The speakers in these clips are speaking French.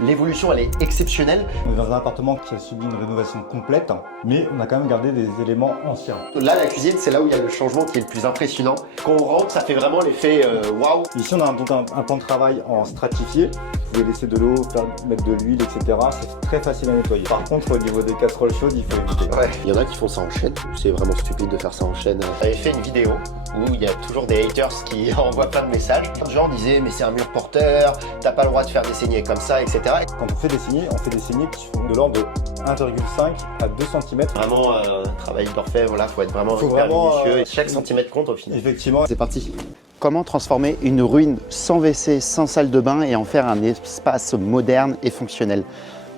L'évolution, elle est exceptionnelle. On est dans un appartement qui a subi une rénovation complète, mais on a quand même gardé des éléments anciens. Là, la cuisine, c'est là où il y a le changement qui est le plus impressionnant. Quand on rentre, ça fait vraiment l'effet waouh. Ici, on a donc un plan de travail en stratifié. Vous pouvez laisser de l'eau, mettre de l'huile, etc. C'est très facile à nettoyer. Par contre, au niveau des casseroles chaudes, il faut éviter. Ouais. Il y en a qui font ça en chaîne. C'est vraiment stupide de faire ça en chaîne. J'avais fait une vidéo où il y a toujours des haters qui envoient plein de messages. Genre disaient mais c'est un mur porteur, t'as pas le droit de faire des saignées comme ça, etc. Quand on fait des saignées qui font de l'ordre de 1,5 à 2 cm. Vraiment un travail d'orfèvre, voilà, faut être vraiment hyper minutieux. Et chaque centimètre compte au final. Effectivement. C'est parti. Comment transformer une ruine sans WC, sans salle de bain et en faire un espace moderne et fonctionnel?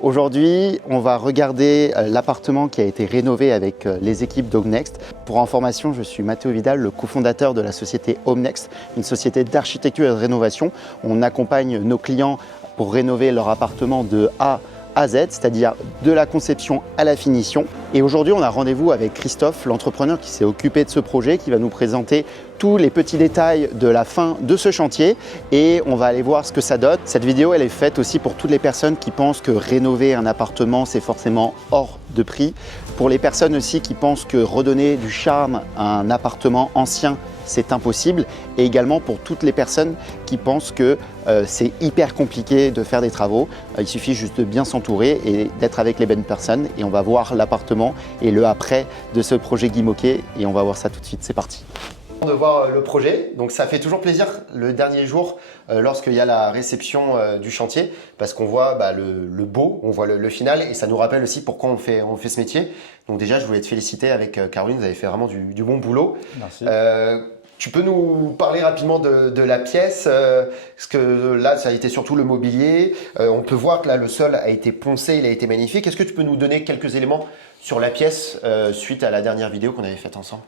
Aujourd'hui, on va regarder l'appartement qui a été rénové avec les équipes d'HomeNext. Pour information, je suis Mathéo Vidal, le cofondateur de la société HomeNext, une société d'architecture et de rénovation. On accompagne nos clients pour rénover leur appartement de A à Z, c'est-à-dire de la conception à la finition. Et aujourd'hui, on a rendez-vous avec Christophe, l'entrepreneur qui s'est occupé de ce projet, qui va nous présenter tous les petits détails de la fin de ce chantier et on va aller voir ce que ça donne. Cette vidéo, elle est faite aussi pour toutes les personnes qui pensent que rénover un appartement, c'est forcément hors de prix. Pour les personnes aussi qui pensent que redonner du charme à un appartement ancien, c'est impossible. Et également pour toutes les personnes qui pensent que c'est hyper compliqué de faire des travaux. Il suffit juste de bien s'entourer et d'être avec les bonnes personnes. Et on va voir l'appartement et le après de ce projet Guy Môquet. Et on va voir ça tout de suite. C'est parti. De voir le projet, donc ça fait toujours plaisir le dernier jour lorsqu'il y a la réception du chantier parce qu'on voit le beau, on voit le final et ça nous rappelle aussi pourquoi on fait ce métier. Donc déjà je voulais te féliciter avec Caroline, vous avez fait vraiment du bon boulot. Merci. Tu peux nous parler rapidement de la pièce parce que là ça a été surtout le mobilier, on peut voir que là le sol a été poncé, il a été magnifique. Est-ce que tu peux nous donner quelques éléments sur la pièce suite à la dernière vidéo qu'on avait faite ensemble?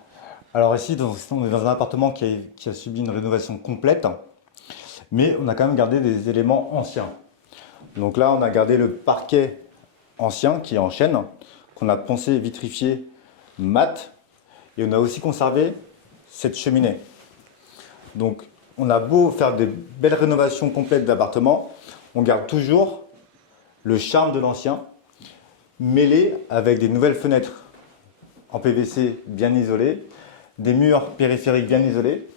Alors ici, on est dans un appartement qui a subi une rénovation complète, mais on a quand même gardé des éléments anciens. Donc là, on a gardé le parquet ancien qui est en chêne, qu'on a poncé, vitrifié, mat, et on a aussi conservé cette cheminée. Donc on a beau faire des belles rénovations complètes d'appartements, on garde toujours le charme de l'ancien, mêlé avec des nouvelles fenêtres en PVC bien isolées, des murs périphériques bien isolés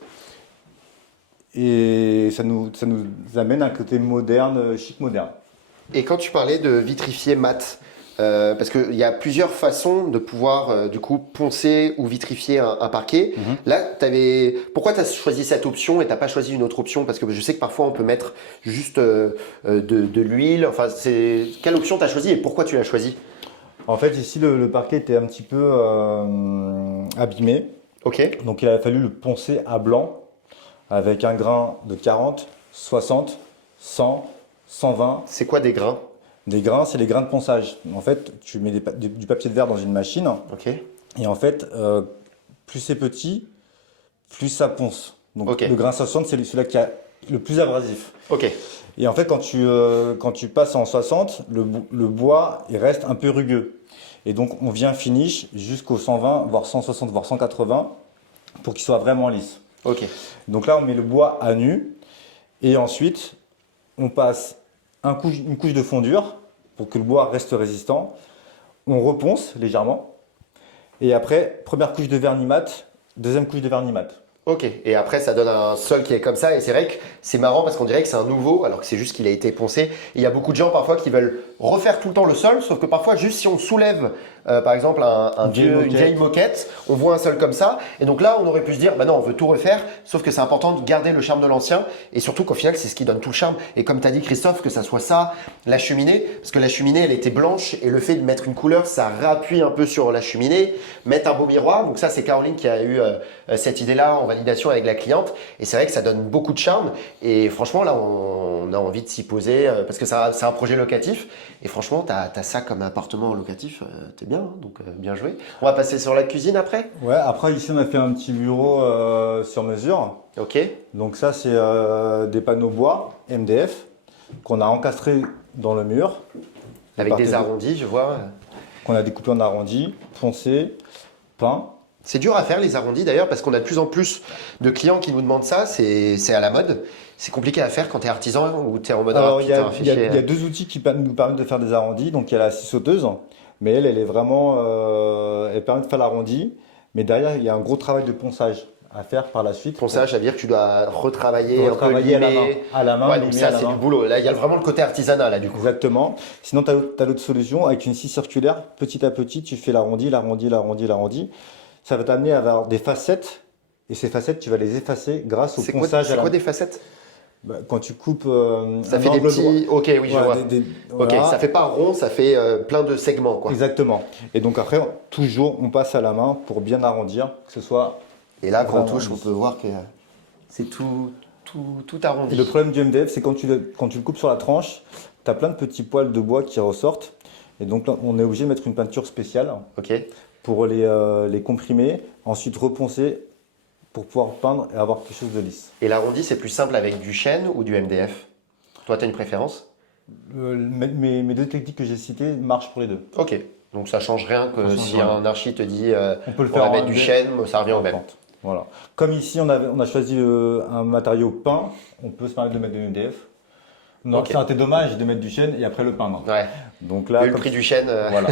et ça nous amène à un côté moderne, chic moderne. Et quand tu parlais de vitrifier mat, parce qu'il y a plusieurs façons de pouvoir du coup poncer ou vitrifier un parquet. Là, pourquoi tu as choisi cette option et tu n'as pas choisi une autre option? Parce que je sais que parfois on peut mettre juste de l'huile. Enfin, quelle option tu as choisi et pourquoi tu l'as choisi? En fait, ici, le parquet était un petit peu abîmé. Ok. Donc il a fallu le poncer à blanc avec un grain de 40, 60, 100, 120. C'est quoi des grains? Des grains, c'est les grains de ponçage. En fait, tu mets du papier de verre dans une machine. Ok. Et en fait, plus c'est petit, plus ça ponce. Donc le grain 60, c'est celui-là qui est le plus abrasif. Ok. Et en fait, quand tu passes en 60, le bois il reste un peu rugueux. Et donc, on vient finish jusqu'au 120, voire 160, voire 180 pour qu'il soit vraiment lisse. Ok. Donc là, on met le bois à nu et ensuite, on passe une couche de fondure pour que le bois reste résistant. On reponce légèrement et après, première couche de vernis mat, deuxième couche de vernis mat. Ok, et après ça donne un sol qui est comme ça et c'est vrai que c'est marrant parce qu'on dirait que c'est un nouveau alors que c'est juste qu'il a été poncé. Et il y a beaucoup de gens parfois qui veulent refaire tout le temps le sol, sauf que parfois juste si on soulève par exemple une vieille moquette, on voit un sol comme ça et donc là on aurait pu se dire bah non on veut tout refaire, sauf que c'est important de garder le charme de l'ancien et surtout qu'au final c'est ce qui donne tout le charme. Et comme tu as dit Christophe, que ça soit ça, la cheminée, parce que la cheminée elle était blanche et le fait de mettre une couleur ça rappuie un peu sur la cheminée, mettre un beau miroir, donc ça c'est Caroline qui a eu cette idée là en validation avec la cliente et c'est vrai que ça donne beaucoup de charme et franchement là on a envie de s'y poser parce que c'est un projet locatif et franchement tu as ça comme appartement locatif, t'es bien hein, donc bien joué. On va passer sur la cuisine après. Ouais, après ici on a fait un petit bureau sur mesure. Ok. Donc ça c'est des panneaux bois MDF qu'on a encastrés dans le mur. Avec des arrondis je vois. Qu'on a découpé en arrondi, poncé, peint. C'est dur à faire les arrondis d'ailleurs parce qu'on a de plus en plus de clients qui nous demandent ça, c'est à la mode. C'est compliqué à faire quand tu es artisan ou tu es en mode Alors, putain, il y a deux outils qui nous permettent de faire des arrondis. Donc, il y a la scie sauteuse, mais elle est vraiment, elle permet de faire l'arrondi. Mais derrière, il y a un gros travail de ponçage à faire par la suite. Ponçage, ça veut dire que tu dois retravailler, un peu Retravailler limer. à la main. Ouais, donc limer ça, à la c'est main. du boulot. Là, il y a vraiment le côté artisanat, là, du coup. Exactement. Sinon, tu as l'autre solution. Avec une scie circulaire, petit à petit, tu fais l'arrondi, l'arrondi, l'arrondi, l'arrondi. Ça va t'amener à avoir des facettes. Et ces facettes, tu vas les effacer grâce au ponçage C'est à la quoi main. des facettes? Quand tu coupes Ça un fait des angle droit. petits. Ok, oui, je Voilà, vois. Ok, voilà. ça fait pas rond, ça fait plein de segments, quoi. Exactement. Et donc après, toujours, on passe à la main pour bien arrondir, que ce soit. Et là, quand on Vraiment touche, on lisse. peut voir que c'est tout arrondi. Et le problème du MDF, c'est quand tu le coupes sur la tranche, tu as plein de petits poils de bois qui ressortent. Et donc là, on est obligé de mettre une peinture spéciale Ok. pour les comprimer, ensuite reponcer pour pouvoir peindre et avoir quelque chose de lisse. Et l'arrondi, c'est plus simple avec du chêne ou du MDF? Toi, tu as une préférence? Mes deux techniques que j'ai citées marchent pour les deux. Ok. Donc ça change rien que Ça change si rien. un archi te dit On peut le on faire va en mettre du MDF. chêne, ça revient au même. Voilà. Comme ici, on a choisi un matériau peint, on peut se permettre de mettre du MDF. Non, Ok. ça aurait été dommage de mettre du chêne et après le peindre. Ouais. Donc là, Vu le comme- prix du chêne. voilà.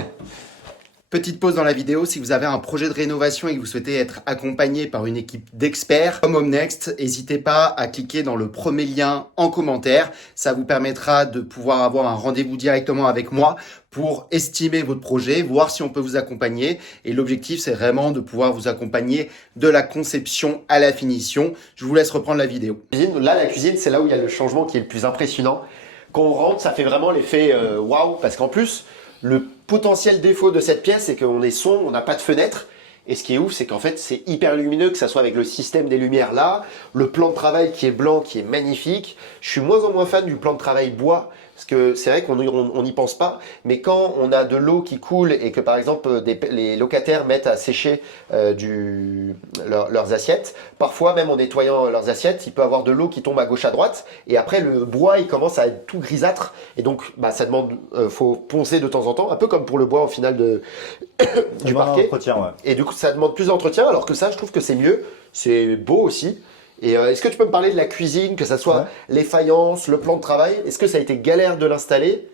Petite pause dans la vidéo, si vous avez un projet de rénovation et que vous souhaitez être accompagné par une équipe d'experts comme HomeNext, n'hésitez pas à cliquer dans le premier lien en commentaire. Ça vous permettra de pouvoir avoir un rendez-vous directement avec moi pour estimer votre projet, voir si on peut vous accompagner. Et l'objectif, c'est vraiment de pouvoir vous accompagner de la conception à la finition. Je vous laisse reprendre la vidéo. Là, la cuisine, c'est là où il y a le changement qui est le plus impressionnant. Quand on rentre, ça fait vraiment l'effet waouh, parce qu'en plus, le potentiel défaut de cette pièce, c'est qu'on est sombre, on n'a pas de fenêtre. Et ce qui est ouf, c'est qu'en fait, c'est hyper lumineux, que ça soit avec le système des lumières là, le plan de travail qui est blanc, qui est magnifique. Je suis moins en moins fan du plan de travail bois, parce que c'est vrai qu'on n'y pense pas, mais quand on a de l'eau qui coule et que par exemple les locataires mettent à sécher leurs assiettes, parfois même en nettoyant leurs assiettes, il peut y avoir de l'eau qui tombe à gauche à droite, et après le bois il commence à être tout grisâtre, et donc ça demande, faut poncer de temps en temps, un peu comme pour le bois au final du parquet. Entretien, ouais. Et du coup, ça demande plus d'entretien, alors que ça, je trouve que c'est mieux. C'est beau aussi. Et est-ce que tu peux me parler de la cuisine, que ça soit Ouais. les faïences, le plan de travail? Est-ce que ça a été galère de l'installer?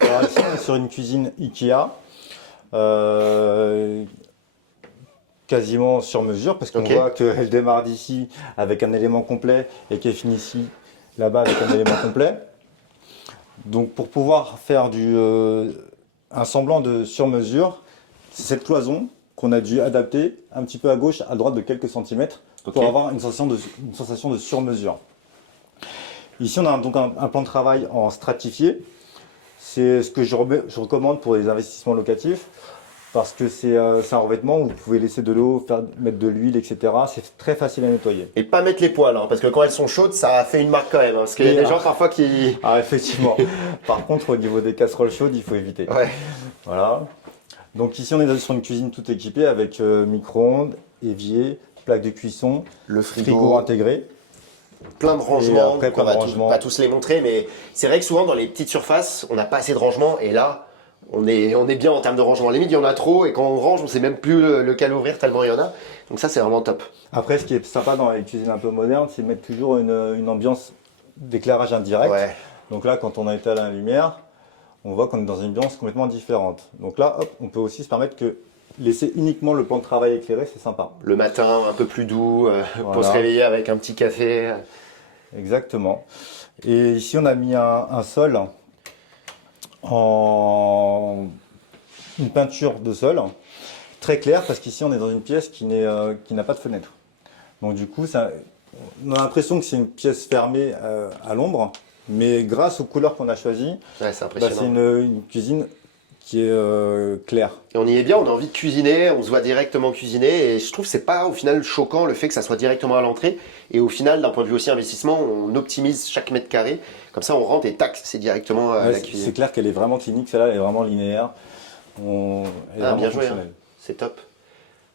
Alors ici, on est sur une cuisine Ikea, quasiment sur mesure, parce qu'on Ok. voit qu'elle démarre d'ici avec un élément complet et qu'elle finit ici, là-bas, avec un élément complet. Donc pour pouvoir faire un semblant de sur-mesure, c'est cette cloison qu'on a dû adapter un petit peu à gauche, à droite de quelques centimètres pour Ok. avoir une sensation de sur-mesure. Ici, on a donc un plan de travail en stratifié. C'est ce que je recommande pour les investissements locatifs parce que c'est un revêtement où vous pouvez laisser de l'eau, mettre de l'huile, etc. C'est très facile à nettoyer. Et pas mettre les poêles, hein, parce que quand elles sont chaudes, ça fait une marque quand même. Hein, parce qu'il y a Et des alors- gens parfois qui. Ah, effectivement. Par contre, au niveau des casseroles chaudes, il faut éviter. Ouais. Voilà. Donc ici, on est sur une cuisine toute équipée avec micro-ondes, évier, plaque de cuisson, Le frigo intégré. plein de rangements, après, qu'on plein de va rangements. pas tous les montrer, mais c'est vrai que souvent dans les petites surfaces, on n'a pas assez de rangements, et là, on est bien en termes de rangement. Limite, il y en a trop, et quand on range, on sait même plus lequel ouvrir tellement il y en a. Donc ça, c'est vraiment top. Après, ce qui est sympa dans les cuisines un peu modernes, c'est de mettre toujours une ambiance d'éclairage indirect. Ouais. Donc là, quand on a éteint la lumière, on voit qu'on est dans une ambiance complètement différente. Donc là, hop, on peut aussi se permettre que laisser uniquement le plan de travail éclairé, c'est sympa. Le matin, un peu plus doux, pour Voilà. se réveiller avec un petit café. Exactement. Et ici, on a mis un sol en une peinture de sol très claire parce qu'ici, on est dans une pièce qui n'a pas de fenêtre. Donc du coup, on a l'impression que c'est une pièce fermée à l'ombre, mais grâce aux couleurs qu'on a choisies, Ouais, c'est c'est impressionnant. une cuisine qui est claire. Et on y est bien, on a envie de cuisiner, on se voit directement cuisiner, et je trouve que c'est pas au final choquant le fait que ça soit directement à l'entrée. Et au final, d'un point de vue aussi investissement, on optimise chaque mètre carré. Comme ça, on rentre et tac, c'est directement à Ouais, la c'est cuisine. clair qu'elle est vraiment clinique, celle-là, elle est vraiment linéaire. Elle est Ah, vraiment bien joué, hein. fonctionnelle. C'est top.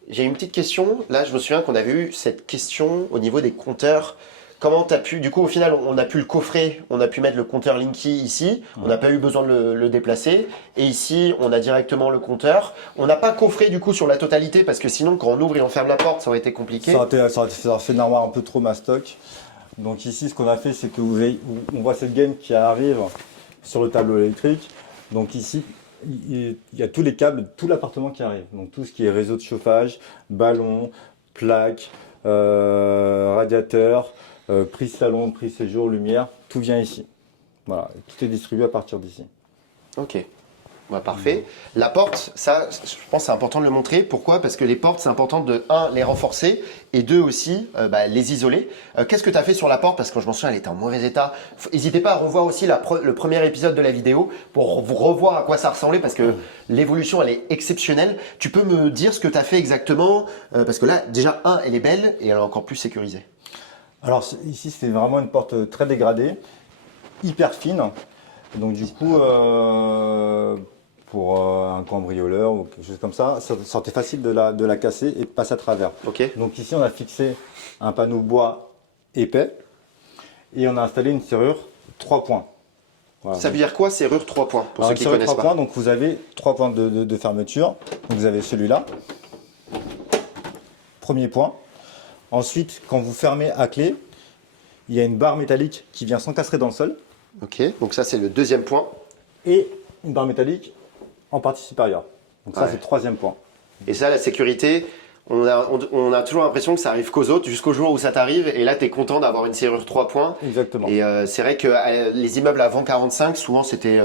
J'ai une petite question. Là, je me souviens qu'on avait eu cette question au niveau des compteurs. comment tu as pu, du coup au final on a pu le coffrer, on a pu mettre le compteur Linky ici, on n'a pas eu besoin de le déplacer, et ici on a directement le compteur. On n'a pas coffré du coup sur la totalité parce que sinon quand on ouvre et on ferme la porte ça aurait été compliqué. Ça aurait fait une armoire un peu trop mastoc. Donc ici ce qu'on a fait c'est que on voit cette gaine qui arrive sur le tableau électrique. Donc ici il y a tous les câbles, tout l'appartement qui arrive. Donc tout ce qui est réseau de chauffage, ballon, plaque, radiateur, prise salon, prise séjour, lumière, tout vient ici. Voilà, tout est distribué à partir d'ici. Ok, bah, parfait. La porte, ça, je pense que c'est important de le montrer. Pourquoi? Parce que les portes, c'est important de, un, les renforcer et deux aussi, les isoler. Qu'est-ce que tu as fait sur la porte? Parce que je m'en souviens, elle était en mauvais état. N'hésitez pas à revoir aussi le premier épisode de la vidéo pour vous revoir à quoi ça ressemblait parce que l'évolution, elle est exceptionnelle. Tu peux me dire ce que tu as fait exactement? Parce que là, déjà, un, elle est belle et elle est encore plus sécurisée. Alors ici c'est vraiment une porte très dégradée, hyper fine. Donc du coup, pour un cambrioleur ou quelque chose comme ça sortait facile de la casser et de passer à travers. Ok. Donc ici on a fixé un panneau bois épais et on a installé une serrure 3 points. Voilà. Ça veut dire quoi, serrure 3 points pour ceux qui serrure connaissent 3 pas? points, donc vous avez 3 points de fermeture. Donc vous avez celui-là, premier point. Ensuite, quand vous fermez à clé, il y a une barre métallique qui vient s'encastrer dans le sol Ok, donc ça c'est le deuxième point. et une barre métallique en partie supérieure. Donc ça Ouais. c'est le troisième point. Et ça, la sécurité, on a toujours l'impression que ça arrive qu'aux autres jusqu'au jour où ça t'arrive. Et là, tu es content d'avoir une serrure 3 points. Exactement. Et c'est vrai que les immeubles avant 45, souvent c'était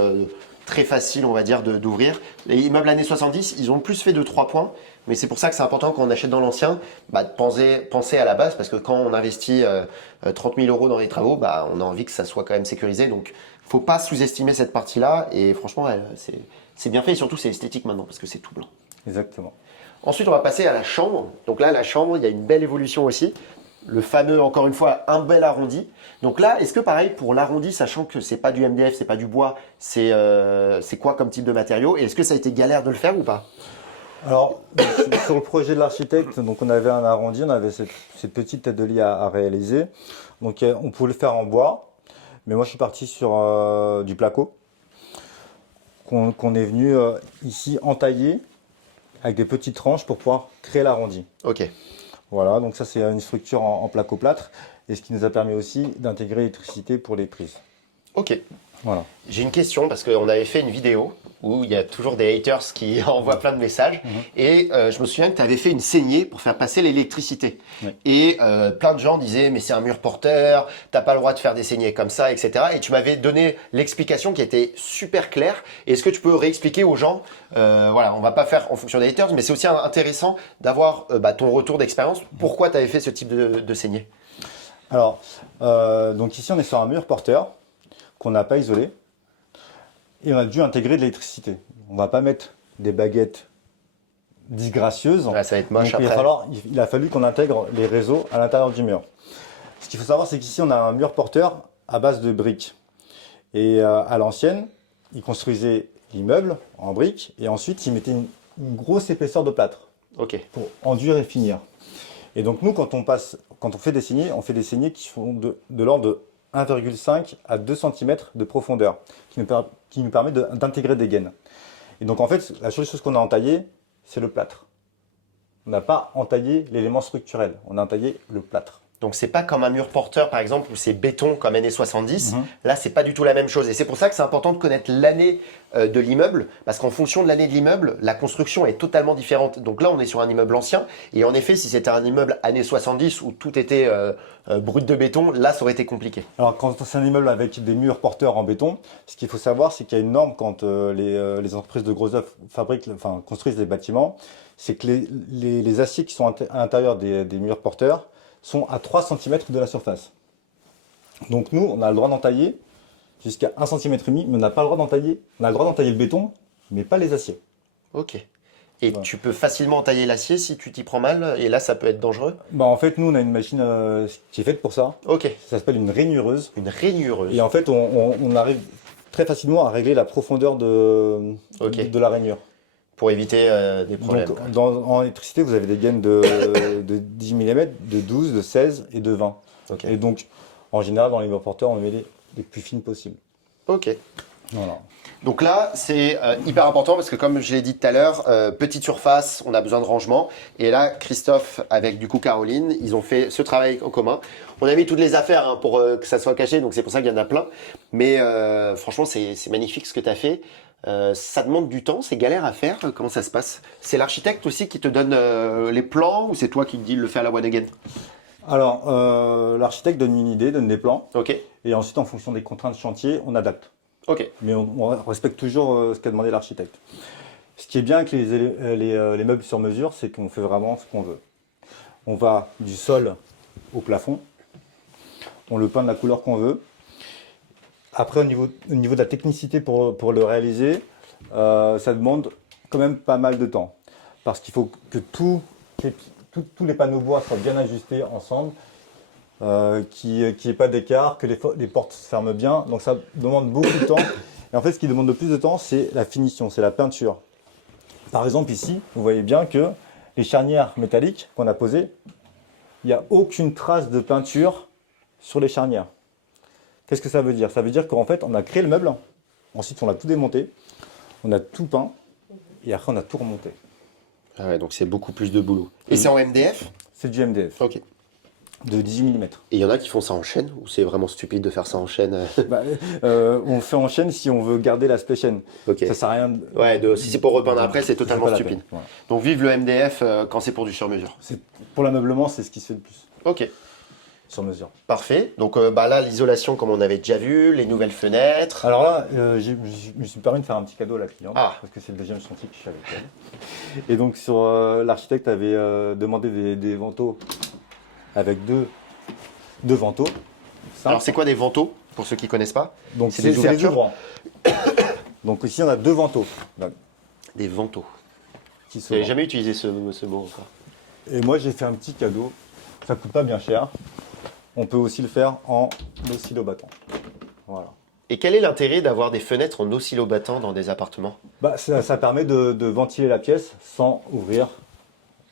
très facile, on va dire, d'ouvrir. Les immeubles années 70, ils ont plus fait de 3 points. Mais c'est pour ça que c'est important quand on achète dans l'ancien, de penser à la base. Parce que quand on investit 30 000 euros dans les travaux, on a envie que ça soit quand même sécurisé. Donc, faut pas sous-estimer cette partie-là. Et franchement, c'est bien fait. Et surtout, c'est esthétique maintenant parce que c'est tout blanc. Exactement. Ensuite, on va passer à la chambre. Donc là, la chambre, il y a une belle évolution aussi. Le fameux, encore une fois, un bel arrondi. Donc là, est-ce que pareil pour l'arrondi, sachant que c'est pas du MDF, c'est pas du bois, c'est quoi comme type de matériau? Et est-ce que ça a été galère de le faire ou pas? Alors, sur le projet de l'architecte, donc on avait un arrondi, on avait cette petite tête de lit à réaliser. Donc on pouvait le faire en bois, mais moi je suis parti sur du placo qu'on est venu ici entailler avec des petites tranches pour pouvoir créer l'arrondi. Ok. Voilà, donc ça c'est une structure en placo-plâtre et ce qui nous a permis aussi d'intégrer l'électricité pour les prises. Ok. Voilà. J'ai une question parce qu'on avait fait une vidéo où il y a toujours des haters qui envoient plein de messages. Et je me souviens que tu avais fait une saignée pour faire passer l'électricité. Oui. Et plein de gens disaient mais c'est un mur porteur, t'as pas le droit de faire des saignées comme ça, etc. Et tu m'avais donné l'explication qui était super claire. Est-ce que tu peux réexpliquer aux gens, voilà, on va pas faire en fonction des haters, mais c'est aussi intéressant d'avoir ton retour d'expérience. Pourquoi tu avais fait ce type de saignée? Alors, donc ici on est sur un mur porteur qu'on n'a pas isolé et on a dû intégrer de l'électricité. On ne va pas mettre des baguettes disgracieuses. Ouais, ça va être moche Donc, après. il a fallu qu'on intègre les réseaux à l'intérieur du mur. Ce qu'il faut savoir, c'est qu'ici on a un mur porteur à base de briques. Et à l'ancienne, ils construisaient l'immeuble en briques et ensuite ils mettaient une grosse épaisseur de plâtre Ok. pour enduire et finir. Et donc nous, quand on fait des saignées, on fait des saignées qui font de l'ordre de 1,5 à 2 cm de profondeur, qui nous permet d'intégrer des gaines. Et donc en fait, la seule chose qu'on a entaillé, c'est le plâtre. On n'a pas entaillé l'élément structurel, on a entaillé le plâtre. Donc c'est pas comme un mur porteur par exemple où c'est béton comme années 70. Là c'est pas du tout la même chose et c'est pour ça que c'est important de connaître l'année de l'immeuble parce qu'en fonction de l'année de l'immeuble, la construction est totalement différente. Donc là on est sur un immeuble ancien et en effet si c'était un immeuble années 70 où tout était brut de béton, là ça aurait été compliqué. Alors quand c'est un immeuble avec des murs porteurs en béton, ce qu'il faut savoir c'est qu'il y a une norme quand les entreprises de gros œuvres construisent des bâtiments, c'est que les aciers qui sont à l'intérieur des murs porteurs sont à 3 cm de la surface. Donc nous, on a le droit d'entailler jusqu'à 1,5 cm, mais on n'a pas le droit d'entailler. On a le droit d'entailler le béton, mais pas les aciers. Ok. Et Ouais. tu peux facilement tailler l'acier si tu t'y prends mal et là ça peut être dangereux. En fait, nous, on a une machine qui est faite pour ça. Ok. Ça s'appelle une rainureuse. Une rainureuse. Et en fait, on arrive très facilement à régler la profondeur de la rainure. Pour éviter des problèmes. Donc, en électricité, vous avez des gaines de 10 mm, de 12, de 16 et de 20. Ok. Et donc, En général, dans les murs porteurs, on met les plus fines possibles. Ok. Voilà. Donc là, c'est hyper important parce que comme je l'ai dit tout à l'heure, petite surface, on a besoin de rangement. Et là, Christophe avec du coup Caroline, ils ont fait ce travail en commun. On a mis toutes les affaires hein, pour que ça soit caché, donc c'est pour ça qu'il y en a plein. Mais franchement, c'est magnifique ce que tu as fait. Ça demande du temps, c'est galère à faire. Comment ça se passe? C'est l'architecte aussi qui te donne les plans ou c'est toi qui te dis le faire à la one again? Alors, l'architecte donne une idée, donne des plans. Ok, Et ensuite, en fonction des contraintes de chantier, on adapte. ok. Mais on respecte toujours ce qu'a demandé l'architecte. Ce qui est bien avec les meubles sur mesure, c'est qu'on fait vraiment ce qu'on veut. On va du sol au plafond, on le peint de la couleur qu'on veut. Après, au niveau de la technicité pour le réaliser, ça demande quand même pas mal de temps. Parce qu'il faut que tous les panneaux bois soient bien ajustés ensemble, qu'il n'y ait pas d'écart, que les portes se ferment bien. Donc ça demande beaucoup de temps. Et en fait, ce qui demande le plus de temps, c'est la finition, c'est la peinture. Par exemple, ici, vous voyez bien que les charnières métalliques qu'on a posées, il n'y a aucune trace de peinture sur les charnières. Qu'est-ce que ça veut dire? Ça veut dire qu'en fait, on a créé le meuble, ensuite on a tout démonté, on a tout peint, et après on a tout remonté. Ah ouais, donc c'est beaucoup plus de boulot. Et c'est en MDF? C'est du MDF, Ok. de 18 mm. Et il y en a qui font ça en chaîne ou c'est vraiment stupide de faire ça en chaîne? On fait en chaîne si on veut garder l'aspect chaîne. Ok. Ça sert à rien. Ouais, si c'est pour repeindre après, c'est totalement pas la stupide. peine, voilà. Donc vive le MDF quand c'est pour du sur-mesure. Pour l'ameublement, c'est ce qui se fait le plus, Ok, sur mesure. parfait. Donc là, l'isolation, comme on avait déjà vu, les nouvelles fenêtres. Alors là, je me suis permis de faire un petit cadeau à la cliente, Ah. parce que c'est le deuxième chantier que je suis avec elle. Et donc, l'architecte avait demandé des vantaux avec deux vantaux. Alors c'est quoi des vantaux, pour ceux qui ne connaissent pas? Donc, c'est c'est des les ouvertures ouvrants. Donc, ici, on a deux vantaux. Là, Des vantaux. qui se J'avais vendent. jamais utilisé ce mot encore. Et moi, j'ai fait un petit cadeau. Ça coûte pas bien cher. On peut aussi le faire en oscillobattant. Voilà. Et quel est l'intérêt d'avoir des fenêtres en oscillobattant dans des appartements? Bah, ça permet de ventiler la pièce sans ouvrir.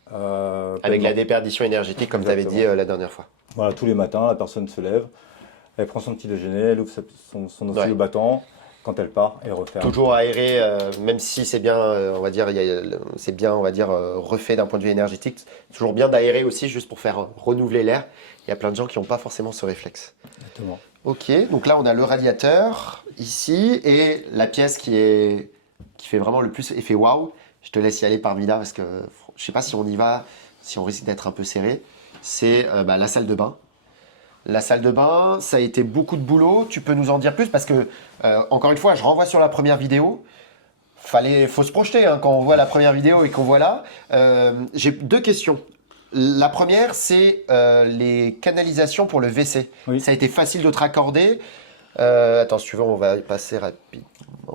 Avec pleinement. la déperdition énergétique, comme tu avais dit Exactement. la dernière fois. Voilà, tous les matins, la personne se lève, elle prend son petit déjeuner, elle ouvre son oscillobattant. Quand elle part, elle referme. Toujours aéré, même si c'est bien, on va dire, c'est bien, on va dire, refait d'un point de vue énergétique. C'est toujours bien d'aérer aussi, juste pour faire renouveler l'air. Il y a plein de gens qui n'ont pas forcément ce réflexe. Exactement. Ok, donc là on a le radiateur ici et la pièce qui fait vraiment le plus effet waouh. Je te laisse y aller parmi là parce que je sais pas si on y va, si on risque d'être un peu serré. C'est la salle de bain. La salle de bain, ça a été beaucoup de boulot. Tu peux nous en dire plus parce que, encore une fois, je renvoie sur la première vidéo. Faut se projeter hein, quand on voit la première vidéo et qu'on voit là. J'ai deux questions. La première, c'est les canalisations pour le WC. Oui. Ça a été facile de te raccorder. Attends, si tu veux, on va y passer rapide.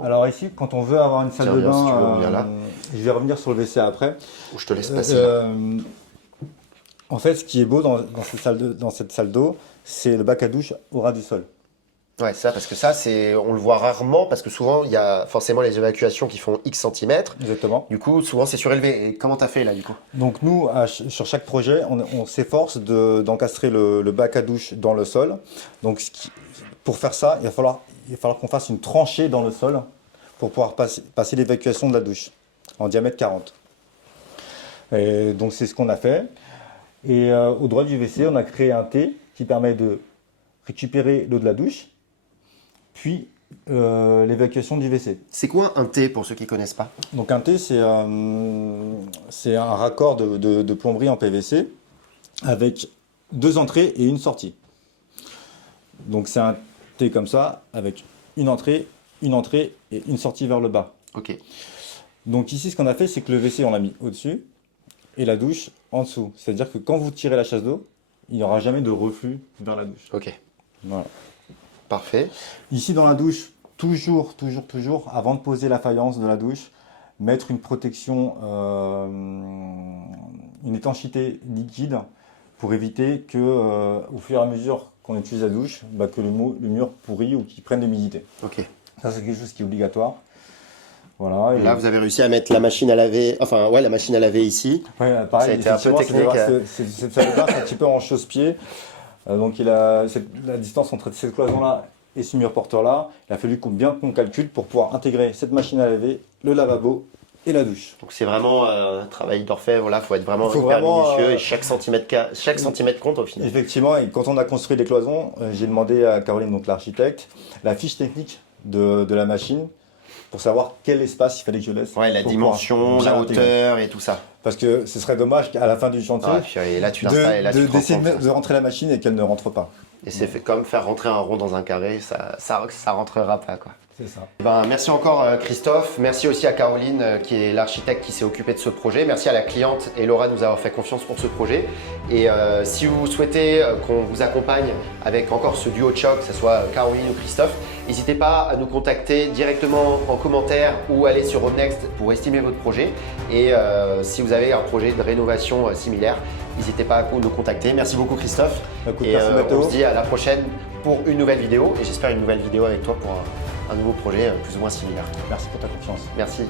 Alors ici, quand on veut avoir une salle Tiens, de viens, si bain, tu veux, on vient là. je vais revenir sur le WC après. Ou je te laisse passer. Là. En fait, ce qui est beau dans cette salle d'eau, c'est le bac à douche au ras du sol. Ouais, ça, parce que ça, on le voit rarement parce que souvent, il y a forcément les évacuations qui font X centimètres. Exactement. Du coup, souvent, c'est surélevé. Et comment tu as fait là, du coup? Donc nous, sur chaque projet, on s'efforce d'encastrer le bac à douche dans le sol. Donc pour faire ça, il va falloir qu'on fasse une tranchée dans le sol pour pouvoir passer l'évacuation de la douche en diamètre 40. Et donc c'est ce qu'on a fait. Et au droit du WC, on a créé un T qui permet de récupérer l'eau de la douche, puis l'évacuation du WC. C'est quoi un T pour ceux qui ne connaissent pas? Donc un T, c'est un raccord de plomberie en PVC avec deux entrées et une sortie. Donc c'est un T comme ça, avec une entrée et une sortie vers le bas. Ok. Donc ici, ce qu'on a fait, c'est que le WC, on l'a mis au-dessus et la douche en dessous. C'est-à-dire que quand vous tirez la chasse d'eau, il n'y aura jamais de reflux vers la douche. Ok. Voilà. Parfait. Ici, dans la douche, toujours, avant de poser la faïence de la douche, mettre une protection, une étanchéité liquide pour éviter que, au fur et à mesure qu'on utilise la douche, que le mur pourrit ou qu'il prenne de l'humidité. Ok. Ça, c'est quelque chose qui est obligatoire. Voilà. Là, vous avez réussi à mettre la machine à laver, la machine à laver ici. Ouais, pareil, Ça a été un peu effectivement, technique. c'est un petit peu en chausse-pied. Donc la distance entre cette cloison-là et ce mur porteur-là, il a fallu bien qu'on calcule pour pouvoir intégrer cette machine à laver, le lavabo et la douche. Donc c'est vraiment un travail d'orfèvre, voilà, faut être vraiment Faut hyper vraiment, minutieux et chaque centimètre compte au final. Effectivement, et quand on a construit les cloisons, j'ai demandé à Caroline, donc l'architecte, la fiche technique de la machine pour savoir quel espace il fallait que je laisse. Ouais, la pour dimension, pouvoir bien la intégrer. hauteur et tout ça. Parce que ce serait dommage qu'à la fin du chantier, Ah, puis, et là tu l'installes et là tu te rends d'essayer compte. de rentrer la machine et qu'elle ne rentre pas. Et c'est fait comme faire rentrer un rond dans un carré, ça rentrera pas quoi. C'est ça. Ben, merci encore Christophe, merci aussi à Caroline qui est l'architecte qui s'est occupée de ce projet, merci à la cliente et Laura de nous avoir fait confiance pour ce projet. Et si vous souhaitez qu'on vous accompagne avec encore ce duo de choc, que ce soit Caroline ou Christophe, n'hésitez pas à nous contacter directement en commentaire ou aller sur Roadnext pour estimer votre projet. Et si vous avez un projet de rénovation similaire, n'hésitez pas à nous contacter. Merci beaucoup Christophe. Écoute, Et merci Matteo. on se dit à la prochaine pour une nouvelle vidéo et j'espère une nouvelle vidéo avec toi pour un nouveau projet plus ou moins similaire. Merci pour ta confiance. Merci.